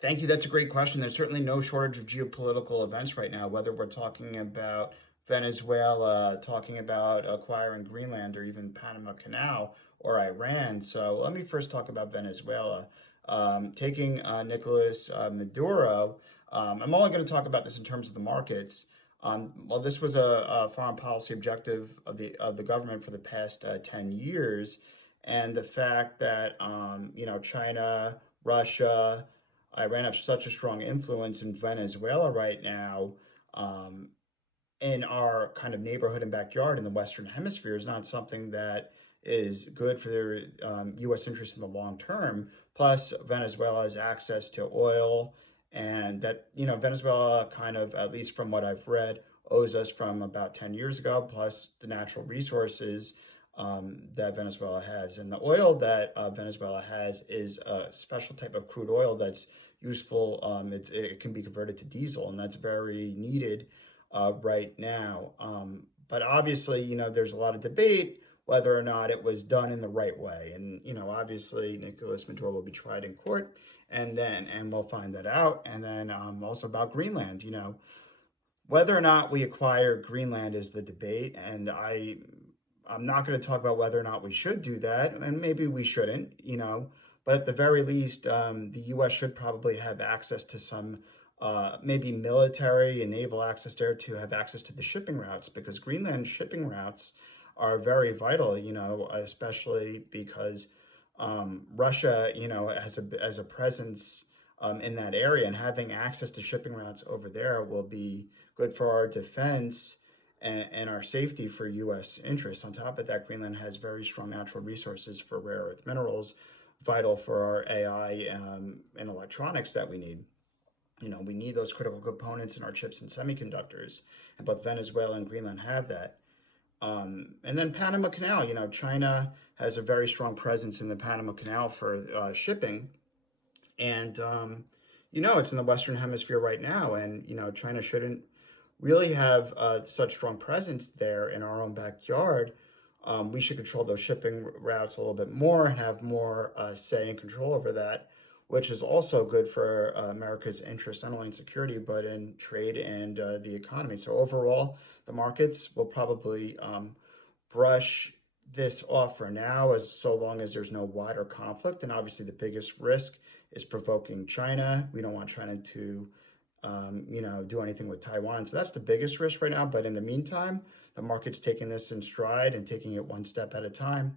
Thank you. That's a great question. There's certainly no shortage of geopolitical events right now, whether we're talking about Venezuela, talking about acquiring Greenland, or even Panama Canal or Iran. So let me first talk about Venezuela. Taking Nicolas Maduro, I'm only going to talk about this in terms of the markets. Well, this was a foreign policy objective of the government for the past 10 years, and the fact that China, Russia, Iran have such a strong influence in Venezuela right now, um, in our kind of neighborhood and backyard in the Western Hemisphere is not something that is good for their U.S. interests in the long term. Plus, Venezuela has access to oil, and that, Venezuela kind of, at least from what I've read, owes us from about 10 years ago, plus the natural resources that Venezuela has. And the oil that Venezuela has is a special type of crude oil that's useful. It can be converted to diesel, and that's very needed right now. But obviously, there's a lot of debate whether or not it was done in the right way. And, obviously, Nicolas Maduro will be tried in court, and we'll find that out. And then also about Greenland, whether or not we acquire Greenland is the debate. And I'm not going to talk about whether or not we should do that, and maybe we shouldn't, but at the very least, the U.S. should probably have access to some, maybe military and naval access there to have access to the shipping routes, because Greenland shipping routes are very vital, especially because Russia, has a presence in that area, and having access to shipping routes over there will be good for our defense and our safety for U.S. interests. On top of that, Greenland has very strong natural resources for rare earth minerals, vital for our AI and electronics that we need. We need those critical components in our chips and semiconductors, and both Venezuela and Greenland have that. And then Panama Canal, China has a very strong presence in the Panama Canal for shipping, and it's in the Western Hemisphere right now, and China shouldn't really have such strong presence there in our own backyard. We should control those shipping routes a little bit more and have more say and control over that, which is also good for America's interest, not only in security, but in trade and the economy. So overall, the markets will probably brush this off for now, as so long as there's no wider conflict. And obviously, the biggest risk is provoking China. We don't want China to do anything with Taiwan. So that's the biggest risk right now. But in the meantime, the market's taking this in stride and taking it one step at a time.